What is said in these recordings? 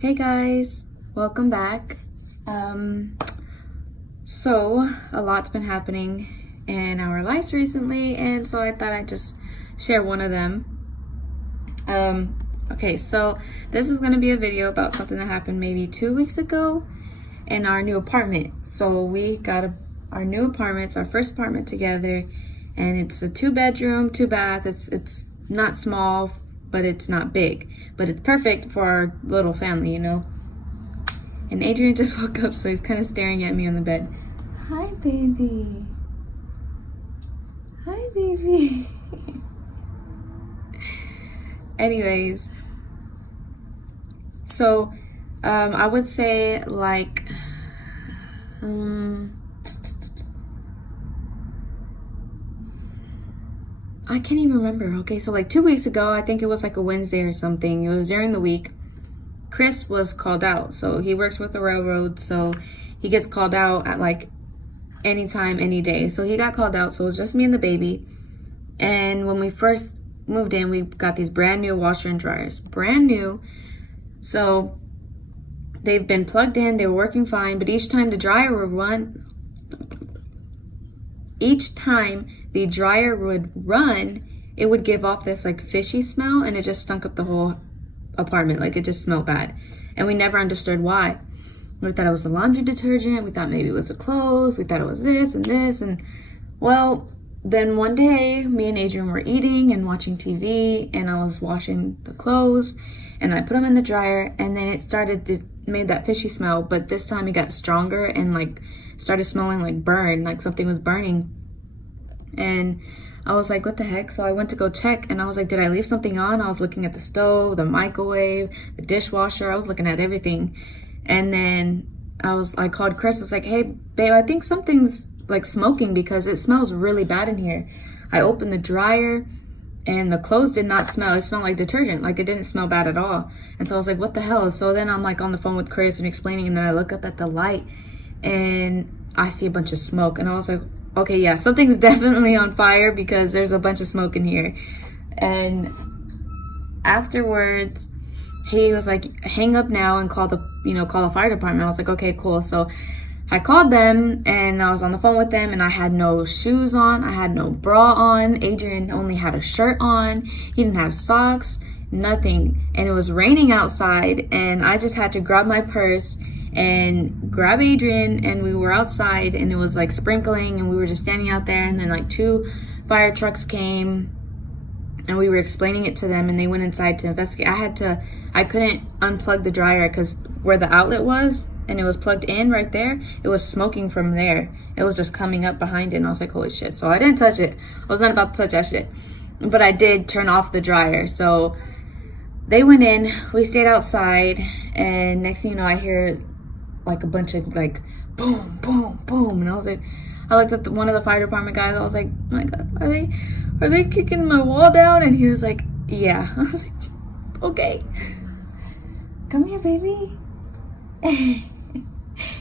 Hey guys, welcome back. So a lot's been happening in our lives recently, and so I thought I'd just share one of them. Okay, so this is gonna be a video about something that happened maybe 2 weeks ago in our new apartment. So we got our new apartment, it's our first apartment together, and it's a 2-bedroom, 2-bath. It's not small, but it's not big, but it's perfect for our little family, you know. And Adrian just woke up, so he's kind of staring at me on the bed. Hi, baby. Hi, baby. Anyways, so I would say like I can't even remember. Okay, so like 2 weeks ago, I think it was like a Wednesday or something. It was during the week. Chris was called out. So he works with the railroad. So he gets called out at like anytime, any day. So he got called out. So it was just me and the baby. And when we first moved in, we got these brand new washer and dryers. Brand new. So they've been plugged in. They were working fine. But each time the dryer would run, it would give off this like fishy smell, and it just stunk up the whole apartment. Like, it just smelled bad, and we never understood why. We thought it was the laundry detergent, we thought maybe it was the clothes, we thought it was this and this, and well, then one day me and Adrian were eating and watching TV, and I was washing the clothes, and I put them in the dryer, and then it made that fishy smell, but this time it got stronger and like started smelling like burn, like something was burning. And I was like, what the heck? So I went to go check, and I was like, did I leave something on? I was looking at the stove, the microwave, the dishwasher. I was looking at everything. And then I called Chris. I was like, hey babe, I think something's like smoking because it smells really bad in here. I opened the dryer and the clothes did not smell. It smelled like detergent. Like, it didn't smell bad at all. And so I was like, what the hell? So then I'm like on the phone with Chris and explaining, and then I look up at the light and I see a bunch of smoke, and I was like, okay, yeah, something's definitely on fire because there's a bunch of smoke in here. And afterwards, he was like, hang up now and call the fire department. I was like, okay, cool. So I called them, and I was on the phone with them, and I had no shoes on. I had no bra on. Adrian only had a shirt on. He didn't have socks, nothing. And it was raining outside, and I just had to grab my purse and grab Adrian, and we were outside, and it was like sprinkling, and we were just standing out there, and then like 2 fire trucks came, and we were explaining it to them, and they went inside to investigate. I couldn't unplug the dryer because where the outlet was, and it was plugged in right there, it was smoking from there. It was just coming up behind it, and I was like, holy shit. So I didn't touch it. I was not about to touch that shit, but I did turn off the dryer. So they went in, we stayed outside, and next thing you know, I hear like a bunch of like boom, boom, boom, and I looked at one of the fire department guys. I was like, oh my god, are they kicking my wall down? And he was like, yeah. I was like, okay, come here, baby.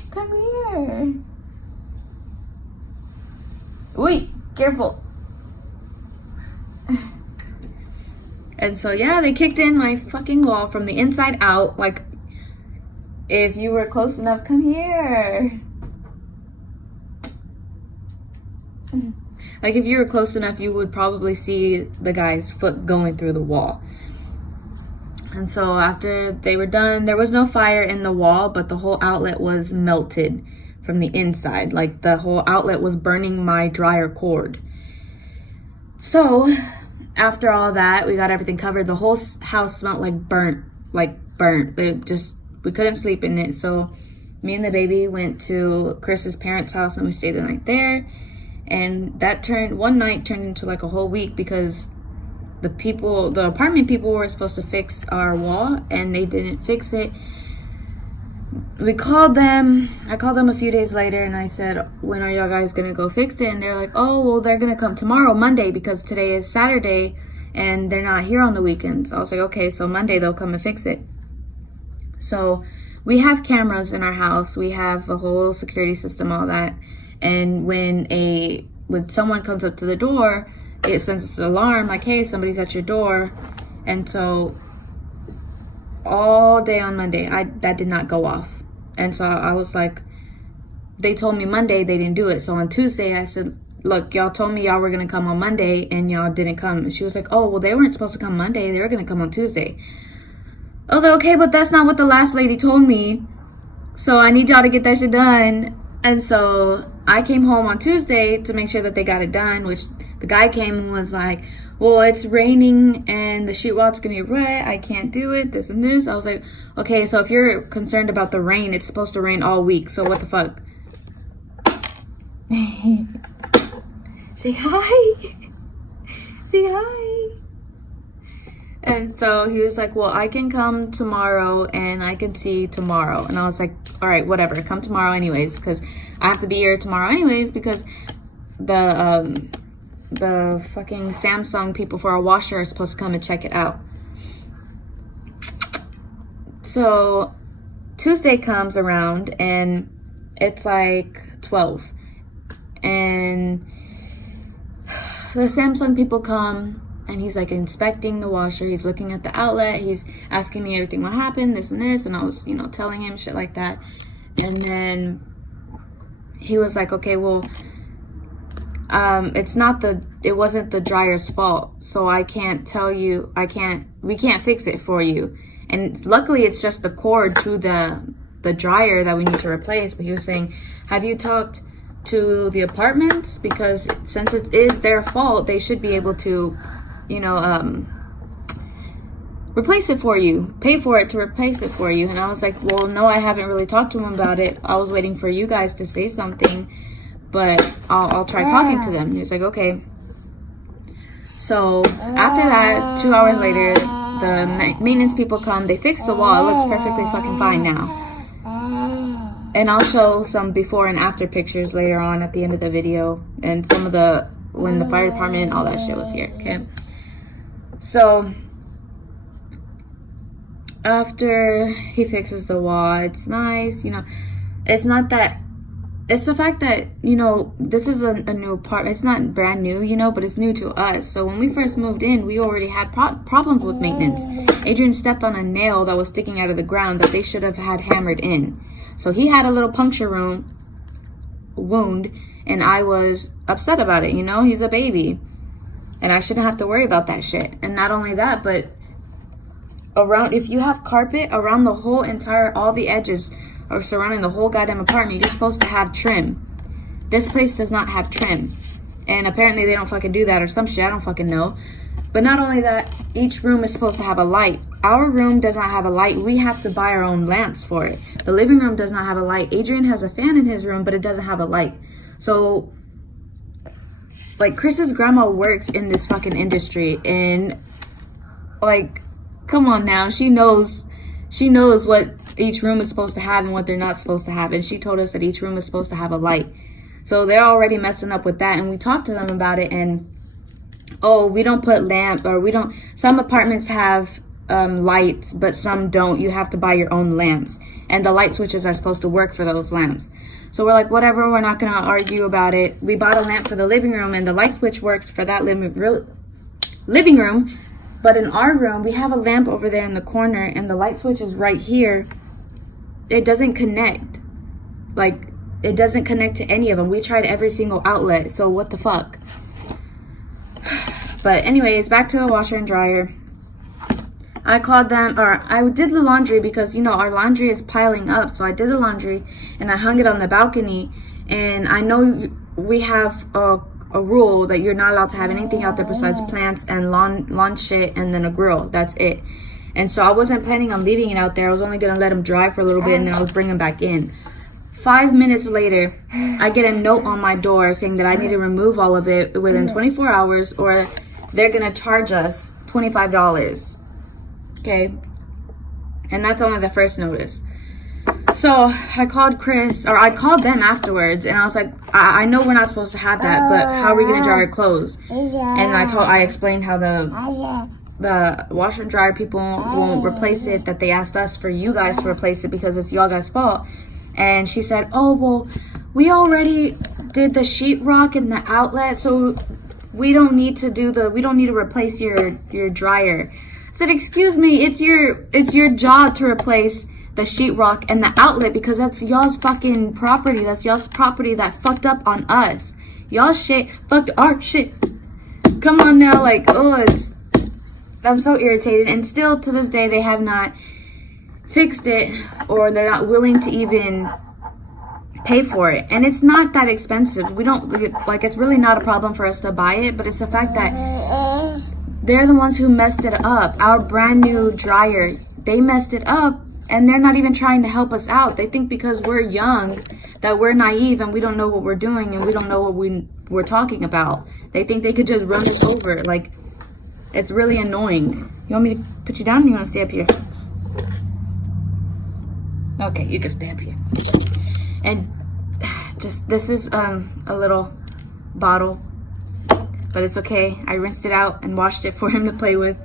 Come here. Wait, careful. And so yeah, they kicked in my fucking wall from the inside out. Like, if you were close enough, come here. Like, if you were close enough, you would probably see the guy's foot going through the wall. And so after they were done, there was no fire in the wall, but the whole outlet was melted from the inside. Like, the whole outlet was burning my dryer cord. So after all that, we got everything covered. The whole house smelled like burnt. We couldn't sleep in it. So me and the baby went to Chris's parents' house, and we stayed the night there. And one night turned into like a whole week because the apartment people were supposed to fix our wall, and they didn't fix it. I called them a few days later, and I said, when are y'all guys gonna go fix it? And they're like, oh, well, they're gonna come tomorrow, Monday, because today is Saturday and they're not here on the weekends. I was like, okay, so Monday they'll come and fix it. So we have cameras in our house. We have a whole security system, all that. And when someone comes up to the door, it sends its alarm like, hey, somebody's at your door. And so all day on Monday. That did not go off. And so I was like, they told me Monday, they didn't do it. So on Tuesday, I said, look, y'all told me y'all were going to come on Monday and y'all didn't come. And she was like, oh, well, they weren't supposed to come Monday. They were going to come on Tuesday. I was like, okay, but that's not what the last lady told me. So I need y'all to get that shit done. And so I came home on Tuesday to make sure that they got it done, which the guy came and was like, well, it's raining and the sheetrock's gonna get wet. I can't do it, this and this. I was like, okay, so if you're concerned about the rain, it's supposed to rain all week. So what the fuck? Say hi. Say hi. And so he was like, well, I can come tomorrow and I can see tomorrow. And I was like, all right, whatever, come tomorrow anyways, because I have to be here tomorrow anyways, because the fucking Samsung people for our washer are supposed to come and check it out. So Tuesday comes around and it's like 12. And the Samsung people come and he's like inspecting the washer. He's looking at the outlet. He's asking me everything what happened, this and this. And I was, telling him shit like that. And then he was like, okay, well, it wasn't the dryer's fault. So I can't tell you, we can't fix it for you. And luckily it's just the cord to the dryer that we need to replace. But he was saying, have you talked to the apartments? Because since it is their fault, they should be able to, replace it for you, pay for it to replace it for you. And I was like, well, no, I haven't really talked to him about it. I was waiting for you guys to say something, but I'll try talking to them. He was like, okay. So after that, 2 hours later, the maintenance people come, they fix the wall. It looks perfectly fucking fine now. And I'll show some before and after pictures later on at the end of the video, and some of when the fire department, all that shit was here, okay? So after he fixes the wall, it's nice, it's not that, it's the fact that, this is a new apartment. It's not brand new, but it's new to us. So when we first moved in, we already had problems with maintenance. Adrian stepped on a nail that was sticking out of the ground that they should have had hammered in. So he had a little puncture wound, and I was upset about it, he's a baby. And I shouldn't have to worry about that shit. And not only that, but if you have carpet around the whole all the edges or surrounding the whole goddamn apartment, you're supposed to have trim. This place does not have trim. And apparently they don't fucking do that or some shit, I don't fucking know. But not only that, each room is supposed to have a light. Our room does not have a light. We have to buy our own lamps for it. The living room does not have a light. Adrian has a fan in his room, but it doesn't have a light. So, like, Chris's grandma works in this fucking industry, and, like, come on now. She knows what each room is supposed to have and what they're not supposed to have. And she told us that each room is supposed to have a light. So they're already messing up with that. And we talked to them about it, and, oh, we don't put some apartments have lights, but some don't. You have to buy your own lamps, and the light switches are supposed to work for those lamps. So we're like, whatever, we're not gonna argue about it. We bought a lamp for the living room, and the light switch works for that living room. But in our room, we have a lamp over there in the corner, and the light switch is right here. It doesn't connect. Like, it doesn't connect to any of them. We tried every single outlet, so what the fuck? But anyways, back to the washer and dryer. I called them, or I did the laundry because, our laundry is piling up. So I did the laundry and I hung it on the balcony. And I know we have a rule that you're not allowed to have anything out there besides plants and lawn shit and then a grill. That's it. And so I wasn't planning on leaving it out there. I was only going to let them dry for a little bit and then I was bringing them back in. 5 minutes later, I get a note on my door saying that I need to remove all of it within 24 hours or they're going to charge us $25. Okay, and that's only the first notice. So I called them afterwards, and I was like, I know we're not supposed to have that, but how are we gonna dry our clothes? And I explained how the washer and dryer people won't replace it, that they asked us for you guys to replace it because it's y'all guys' fault. And she said, oh, well, we already did the sheetrock and the outlet, so we don't need to replace your dryer. I said, excuse me, it's your job to replace the sheetrock and the outlet because that's y'all's fucking property. That's y'all's property that fucked up on us. Y'all's shit fucked our shit. Come on now, like, oh, I'm so irritated. And still to this day, they have not fixed it, or they're not willing to even pay for it. And it's not that expensive. We don't, like, it's really not a problem for us to buy it, but it's the fact that they're the ones who messed it up. Our brand new dryer, they messed it up, and they're not even trying to help us out. They think because we're young that we're naive and we don't know what we're doing and we don't know what we're talking about. They think they could just run us over. Like, it's really annoying. You want me to put you down, or you want to stay up here? Okay, you can stay up here. And just, this is a little bottle, but it's okay. I rinsed it out and washed it for him to play with.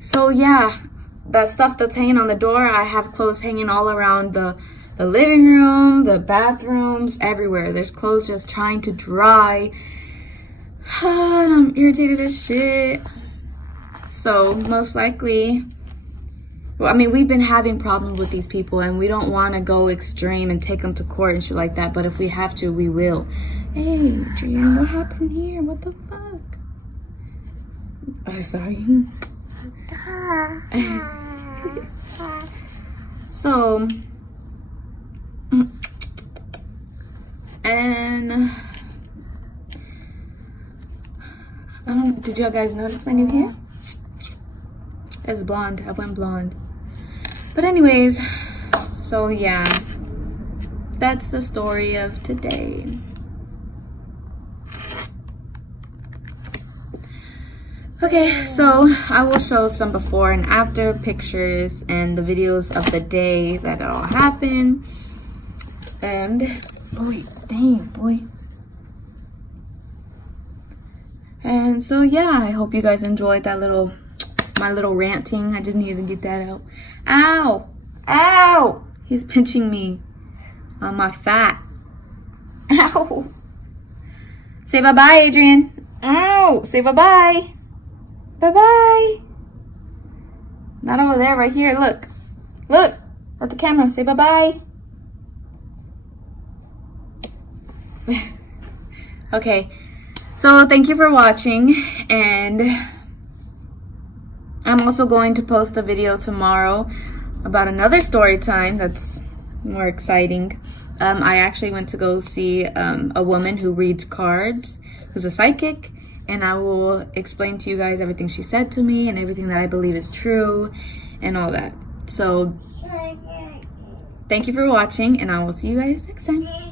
So yeah, the stuff that's hanging on the door, I have clothes hanging all around the living room, the bathrooms, everywhere. There's clothes just trying to dry. And I'm irritated as shit. So most likely, well, I mean, we've been having problems with these people, and we don't want to go extreme and take them to court and shit like that. But if we have to, we will. Hey, Adrian, what happened here? What the fuck? Oh, sorry. So, and did you guys notice my new hair? It's blonde. I went blonde. But anyways, so yeah, that's the story of today. Okay, so I will show some before and after pictures and the videos of the day that it all happened. And boy, dang, boy. And so yeah, I hope you guys enjoyed that my little ranting. I just needed to get that out. Ow! Ow! He's pinching me on my fat. Ow! Say bye-bye, Adrian. Ow! Say bye-bye. Bye-bye. Not over there, right here. Look. Look at the camera. Say bye-bye. Okay. So thank you for watching, and I'm also going to post a video tomorrow about another story time that's more exciting. I actually went to go see a woman who reads cards, who's a psychic, and I will explain to you guys everything she said to me and everything that I believe is true and all that. So thank you for watching, and I will see you guys next time.